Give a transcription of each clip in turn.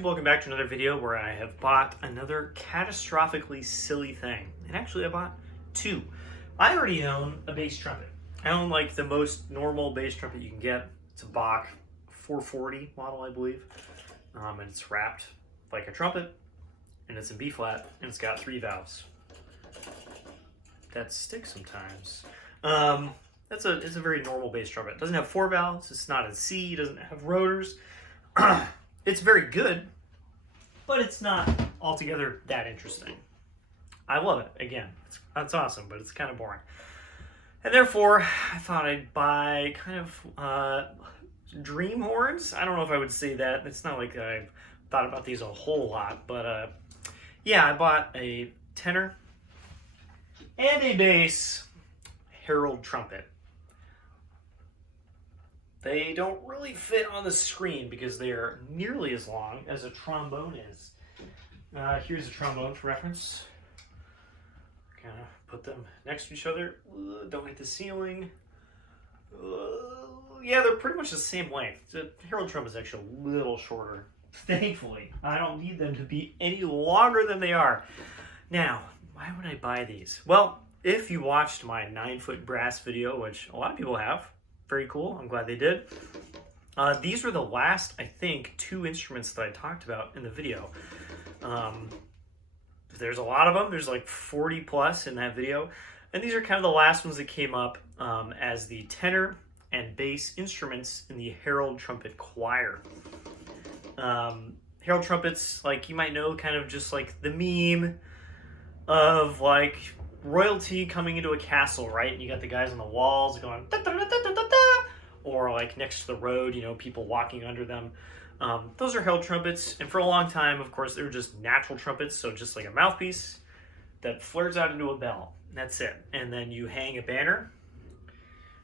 YouTube? Welcome back to another video where I have bought another catastrophically silly thing. And actually I bought two. I already own a bass trumpet. I own like the most normal bass trumpet you can get. It's a Bach 440 model, I believe. And it's wrapped like a trumpet, and it's in B flat, and it's got 3 valves. That sticks sometimes. It's a very normal bass trumpet. It doesn't have 4 valves. It's not a C. It doesn't have rotors. It's very good, but it's not altogether that interesting. I love it. Again, it's awesome, but it's kind of boring. And therefore, I thought I'd buy kind of dream horns. I don't know if I would say that. It's not like I've thought about these a whole lot, but yeah, I bought a tenor and a bass herald trumpet. They don't really fit on the screen because they are nearly as long as a trombone is. Here's a trombone for reference. Kind of put them next to each other. Don't hit the ceiling. Yeah, they're pretty much the same length. The herald trumpet is actually a little shorter. Thankfully, I don't need them to be any longer than they are. Now, why would I buy these? Well, if you watched my 9-foot brass video, which a lot of people have, very cool, I'm glad they did. These were the last, I think, 2 instruments that I talked about in the video. There's a lot of them. There's like 40 plus in that video. And these are kind of the last ones that came up as the tenor and bass instruments in the herald trumpet choir. Herald trumpets, like you might know, kind of just like the meme of like royalty coming into a castle, right? And you got the guys on the walls going da, da, da, da, da, da, or like next to the road, you know, people walking under them. Those are herald trumpets, and for a long time, of course, they were just natural trumpets, so just like a mouthpiece that flares out into a bell. That's it. And then you hang a banner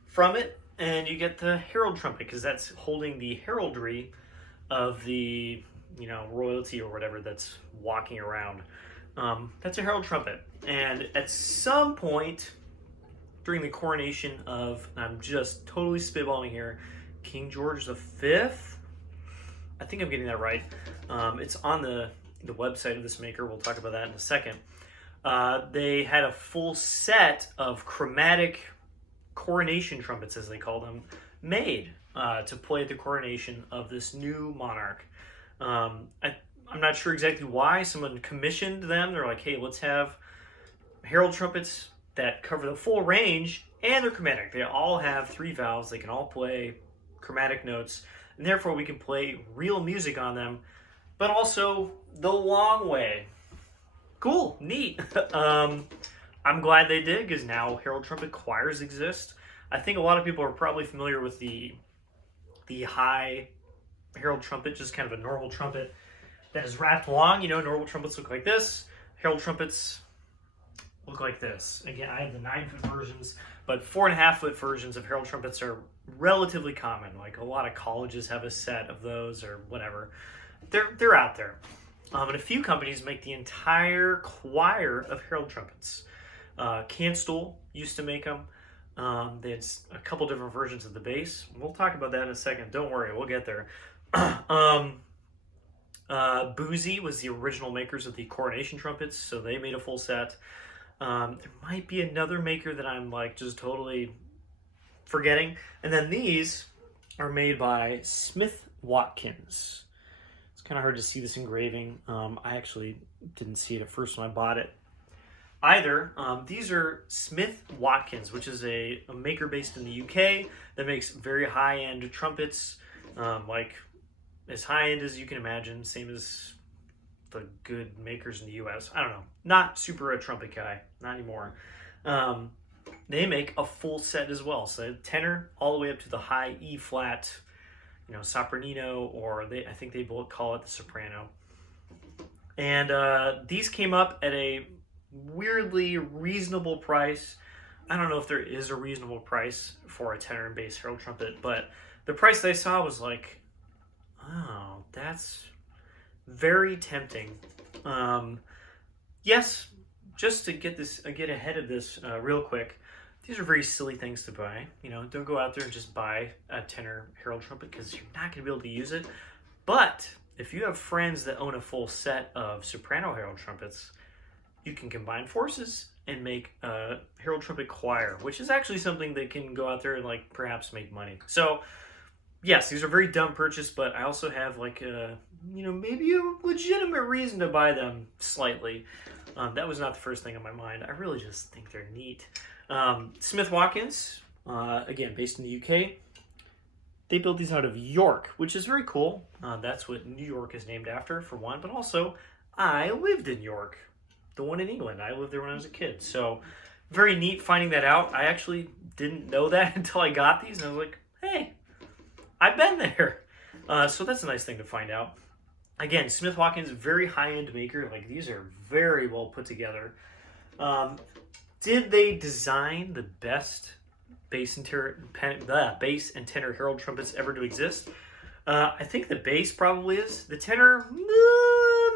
from it, and you get the herald trumpet, because that's holding the heraldry of the, you know, royalty or whatever that's walking around. That's a herald trumpet. And at some point during the coronation of, I'm just totally spitballing here, King George V? I think I'm getting that right. It's on the website of this maker. We'll talk about that in a second. They had a full set of chromatic coronation trumpets, as they call them, made to play at the coronation of this new monarch. I'm not sure exactly why. Someone commissioned them. They're like, hey, let's have herald trumpets that cover the full range, and they're chromatic. They all have 3 valves. They can all play chromatic notes, and therefore we can play real music on them, but also the long way. Cool, neat. I'm glad they did, because now herald trumpet choirs exist. I think a lot of people are probably familiar with the high herald trumpet, just kind of a normal trumpet that is wrapped long. You know, normal trumpets look like this. Herald trumpets look like this. Again, I have the 9-foot versions, but 4.5-foot versions of herald trumpets are relatively common. Like a lot of colleges have a set of those or whatever. They're out there. And a few companies make the entire choir of herald trumpets. Canstool used to make them. They had a couple different versions of the bass. We'll talk about that in a second. Don't worry, we'll get there. Bois was the original makers of the coronation trumpets, so they made a full set. There might be another maker that I'm like just totally forgetting. And then these are made by Watkins. It's kind of hard to see this engraving. I actually didn't see it at first when I bought it either. These are Watkins, which is a maker based in the UK that makes very high-end trumpets, like as high-end as you can imagine, same as the good makers in the US. I don't know. Not super a trumpet guy. Not anymore. They make a full set as well. So tenor all the way up to the high E flat, you know, sopranino, or I think they both call it the soprano. And these came up at a weirdly reasonable price. I don't know if there is a reasonable price for a tenor and bass herald trumpet, but the price that I saw was like, oh, that's very tempting. Yes, just to get ahead of this real quick, these are very silly things to buy. You know, don't go out there and just buy a tenor herald trumpet, because you're not going to be able to use it. But if you have friends that own a full set of soprano herald trumpets, you can combine forces and make a herald trumpet choir, which is actually something that can go out there and like perhaps make money. So yes, these are very dumb purchase, but I also have like a, maybe a legitimate reason to buy them slightly. That was not the first thing on my mind. I really just think they're neat. Smith Watkins, again, based in the UK. They built these out of York, which is very cool. That's what New York is named after, for one. But also, I lived in York, the one in England. I lived there when I was a kid. So, very neat finding that out. I actually didn't know that until I got these. And I was like, hey, I've been there. So that's a nice thing to find out. Again, Smith Watkins, very high-end maker. Like, these are very well put together. Did they design the best bass and tenor herald trumpets ever to exist? I think the bass probably is. The tenor,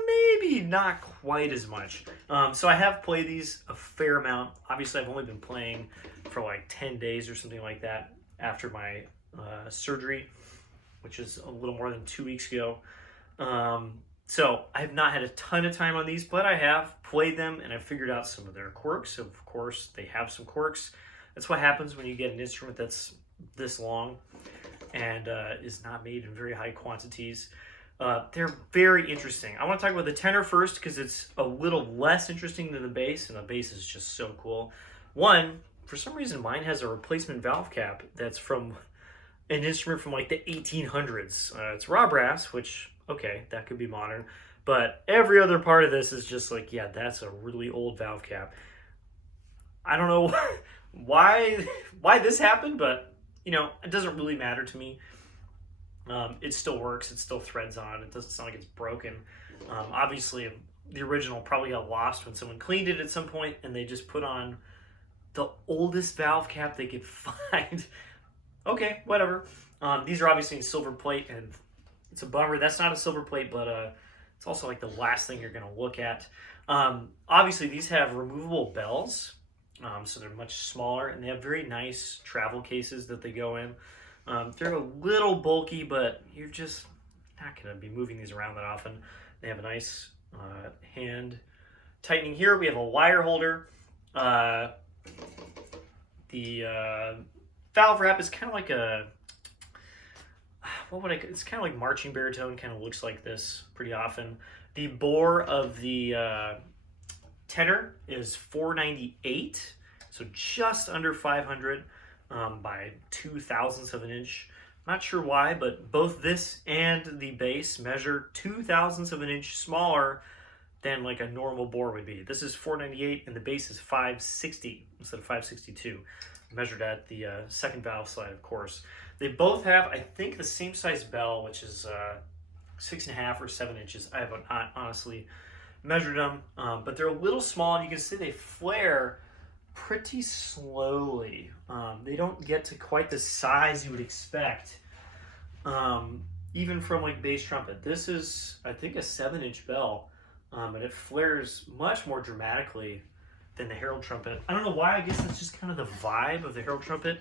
maybe not quite as much. So I have played these a fair amount. Obviously, I've only been playing for like 10 days or something like that after my surgery, which is a little more than 2 weeks ago. So I have not had a ton of time on these, but I have played them and I've figured out some of their quirks. Of course, they have some quirks. That's what happens when you get an instrument that's this long and is not made in very high quantities. They're very interesting. I want to talk about the tenor first because it's a little less interesting than the bass, and the bass is just so cool. One, for some reason, mine has a replacement valve cap that's from an instrument from like the 1800s. It's raw brass, which, okay, that could be modern. But every other part of this is just like, yeah, that's a really old valve cap. I don't know why this happened, but, it doesn't really matter to me. It still works. It still threads on. It doesn't sound like it's broken. Obviously, the original probably got lost when someone cleaned it at some point, and they just put on the oldest valve cap they could find. Okay, whatever. These are obviously in silver plate, and it's a bummer. That's not a silver plate, but it's also like the last thing you're going to look at. Obviously, these have removable bells, so they're much smaller, and they have very nice travel cases that they go in. They're a little bulky, but you're just not going to be moving these around that often. They have a nice hand tightening here. We have a wire holder. The valve wrap is kind of like a, it's kind of like marching baritone, kind of looks like this pretty often. The bore of the tenor is 498, so just under 500 by 2/1000ths of an inch. Not sure why, but both this and the bass measure 2/1000ths of an inch smaller than like a normal bore would be. This is 498 and the bass is 560 instead of 562, measured at the second valve slide, of course. They both have, I think, the same size bell, which is 6.5 or 7 inches. I haven't honestly measured them, but they're a little small, and you can see they flare pretty slowly. They don't get to quite the size you would expect, even from like bass trumpet. This is, I think, a 7-inch bell, and it flares much more dramatically than the herald trumpet. I don't know why. I guess that's just kind of the vibe of the herald trumpet.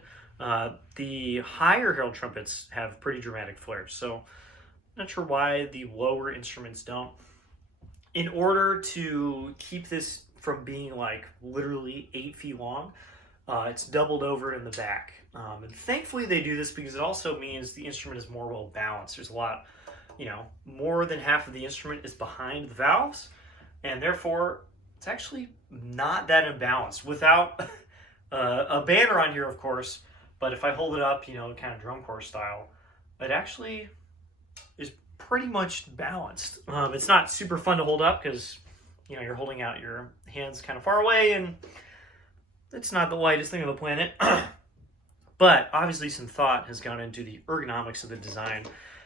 The higher herald trumpets have pretty dramatic flares, so I'm not sure why the lower instruments don't. In order to keep this from being like literally 8 feet long, it's doubled over in the back. And thankfully they do this because it also means the instrument is more well balanced. There's a lot, more than half of the instrument is behind the valves, and therefore it's actually not that imbalanced. Without a banner on here, of course, but if I hold it up, kind of drum corps style, it actually is pretty much balanced. It's not super fun to hold up because, you're holding out your hands kind of far away, and it's not the lightest thing on the planet. But obviously some thought has gone into the ergonomics of the design.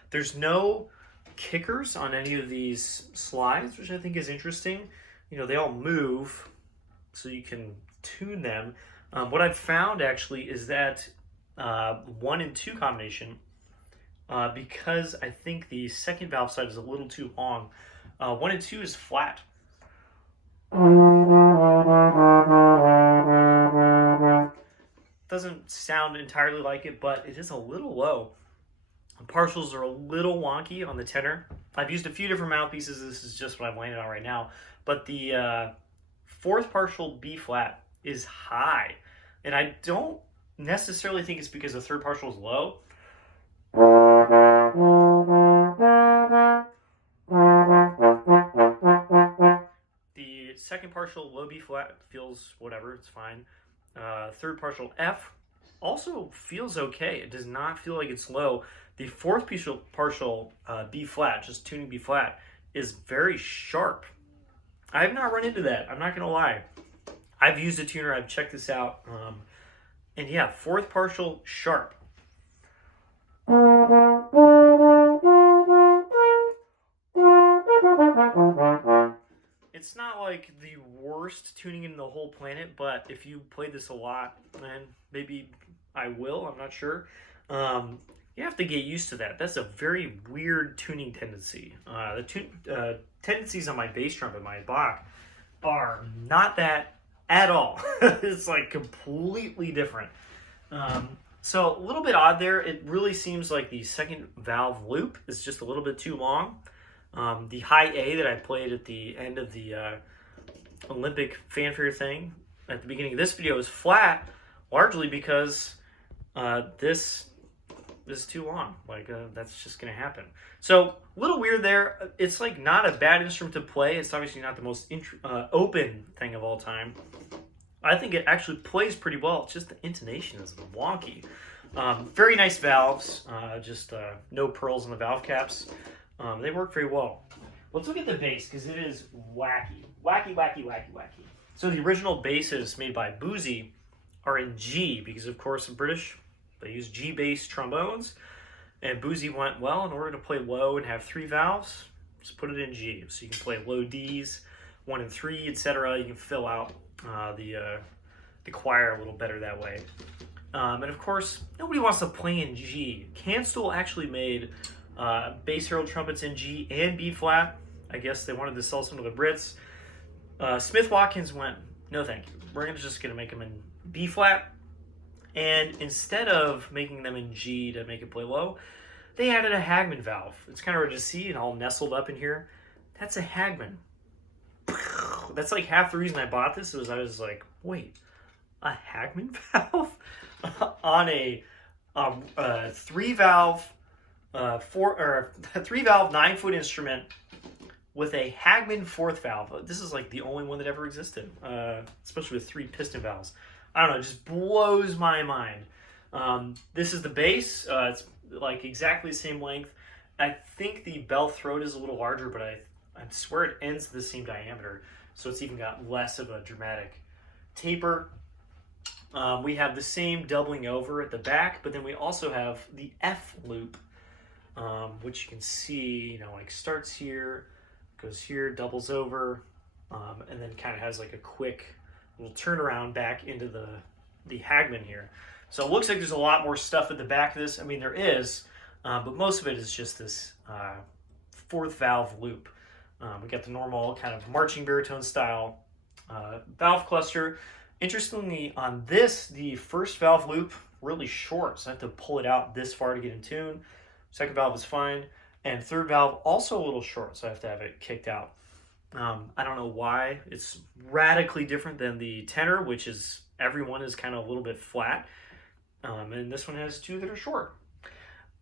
There's no kickers on any of these slides, which I think is interesting. They all move, so you can tune them. What I've found actually is that 1 and 2 combination, because I think the second valve side is a little too long, 1 and 2 is flat. Doesn't sound entirely like it, but it is a little low. Partials are a little wonky on the tenor. I've used a few different mouthpieces. This is just what I'm landing on right now. But the fourth partial B flat is high. And I don't necessarily think it's because the third partial is low. The second partial low B flat feels whatever, it's fine. Third partial F also feels okay. It does not feel like it's low. The fourth partial B flat, just tuning B flat, is very sharp. I have not run into that. I'm not going to lie. I've used a tuner. I've checked this out. And yeah, fourth partial sharp. It's not like the worst tuning in the whole planet, but if you play this a lot, and maybe I will, I'm not sure, you have to get used to that. That's a very weird tuning tendency. The tendencies on my bass trumpet, my Bach, are not that at all. It's like completely different. So a little bit odd there. It really seems like the second valve loop is just a little bit too long. The high A that I played at the end of the Olympic fanfare thing at the beginning of this video is flat, largely because this is too long. Like, that's just going to happen. So, a little weird there. It's like not a bad instrument to play. It's obviously not the most open thing of all time. I think it actually plays pretty well. It's just the intonation is wonky. Very nice valves. Just no pearls in the valve caps. They work very well. Let's look at the bass, because it is wacky. Wacky, wacky, wacky, wacky. So the original basses made by bois are in G, because of course in British, they use G bass trombones. And bois went, well, in order to play low and have 3 valves, just put it in G. So you can play low Ds, 1 and 3, etc. You can fill out the choir a little better that way. And of course, nobody wants to play in G. Canstool actually made bass herald trumpets in G and B flat. I guess they wanted to sell some to the Brits. Smith Watkins went, no thank you. We're just going to make them in B flat. And instead of making them in G to make it play low, they added a Hagman valve. It's kind of hard to see and all nestled up in here. That's a Hagman. That's like half the reason I bought this was I was like, wait, a Hagman valve on a 3-valve 9-foot instrument with a Hagman 4th valve. This is like the only one that ever existed, especially with 3 piston valves. I don't know, it just blows my mind. This is the bass. It's like exactly the same length. I think the bell throat is a little larger, but I swear it ends the same diameter, so it's even got less of a dramatic taper. We have the same doubling over at the back, but then we also have the F loop, which you can see, like starts here, goes here, doubles over, and then kind of has like a quick little turnaround back into the Hagman here. So it looks like there's a lot more stuff at the back of this. I mean, there is, but most of it is just this 4th valve loop. We got the normal kind of marching baritone style valve cluster. Interestingly, on this, the first valve loop really short, so I have to pull it out this far to get in tune. Second valve is fine, and third valve also a little short, so I have to have it kicked out. I don't know why. It's radically different than the tenor, which is everyone is kind of a little bit flat, and this one has 2 that are short.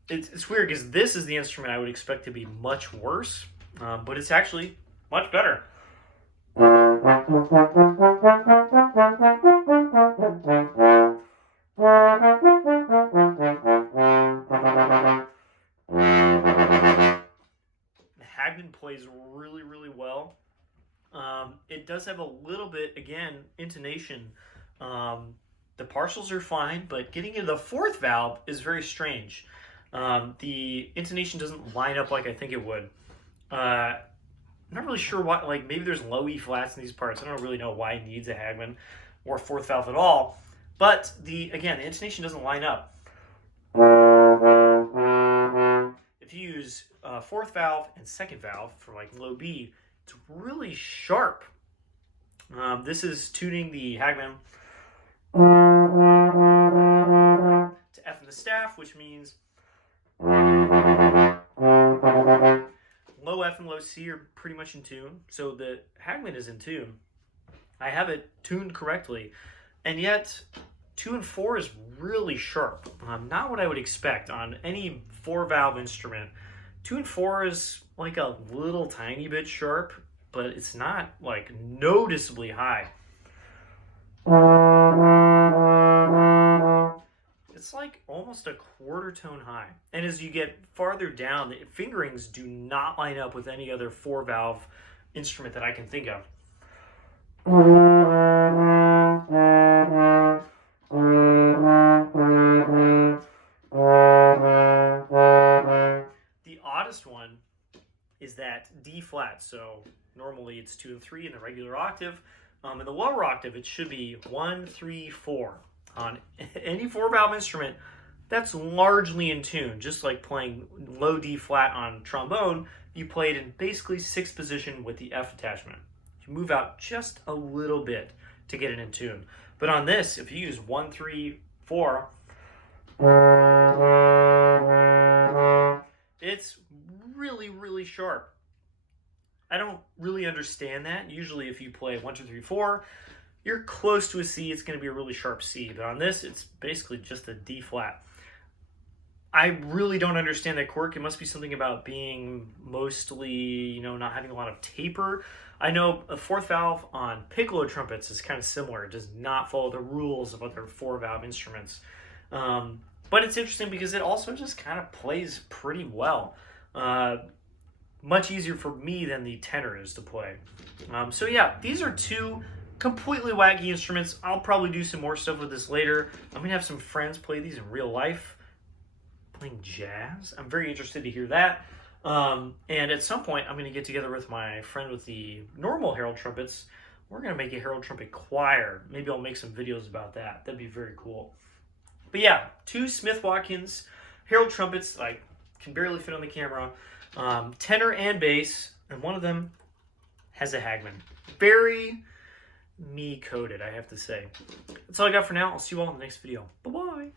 It's weird because this is the instrument I would expect to be much worse, but it's actually much better. Hagman plays really, really well. It does have a little bit, again, intonation. The partials are fine, but getting into the 4th valve is very strange. The intonation doesn't line up like I think it would. I'm not really sure why, like maybe there's low E flats in these parts. I don't really know why it needs a Hagman or 4th valve at all. But again, the intonation doesn't line up. If you use 4th valve and 2nd valve for like low B, it's really sharp. This is tuning the Hagman to F in the staff, which means low F and low C are pretty much in tune. So the Hagman is in tune. I have it tuned correctly. And yet 2 and 4 is really sharp. Not what I would expect on any 4-valve instrument. 2 and 4 is like a little tiny bit sharp, but it's not like noticeably high. It's like almost a quarter tone high. And as you get farther down, the fingerings do not line up with any other 4-valve instrument that I can think of. The oddest one is that D flat. So normally it's 2 and 3 in the regular octave. In the lower octave, it should be 1, 3, 4. On any 4-valve instrument, that's largely in tune. Just like playing low D flat on trombone, you play it in basically 6th position with the F attachment. You move out just a little bit to get it in tune. But on this, if you use 1, 3, 4, it's really, really sharp. I don't really understand that. Usually if you play 1, 2, 3, 4, you're close to a C, it's going to be a really sharp C. But on this, it's basically just a D flat. I really don't understand that quirk. It must be something about being mostly, not having a lot of taper. I know a 4th valve on piccolo trumpets is kind of similar. It does not follow the rules of other 4-valve instruments. But it's interesting because it also just kind of plays pretty well. Much easier for me than the tenor is to play. So yeah, these are 2 completely wacky instruments. I'll probably do some more stuff with this later. I'm going to have some friends play these in real life. Playing jazz. I'm very interested to hear that. And at some point, I'm going to get together with my friend with the normal herald trumpets. We're going to make a herald trumpet choir. Maybe I'll make some videos about that. That'd be very cool. But yeah, 2 Smith Watkins herald trumpets. I can barely fit on the camera. Tenor and bass. And one of them has a Hagman. Very me-coded, I have to say. That's all I got for now. I'll see you all in the next video. Bye-bye.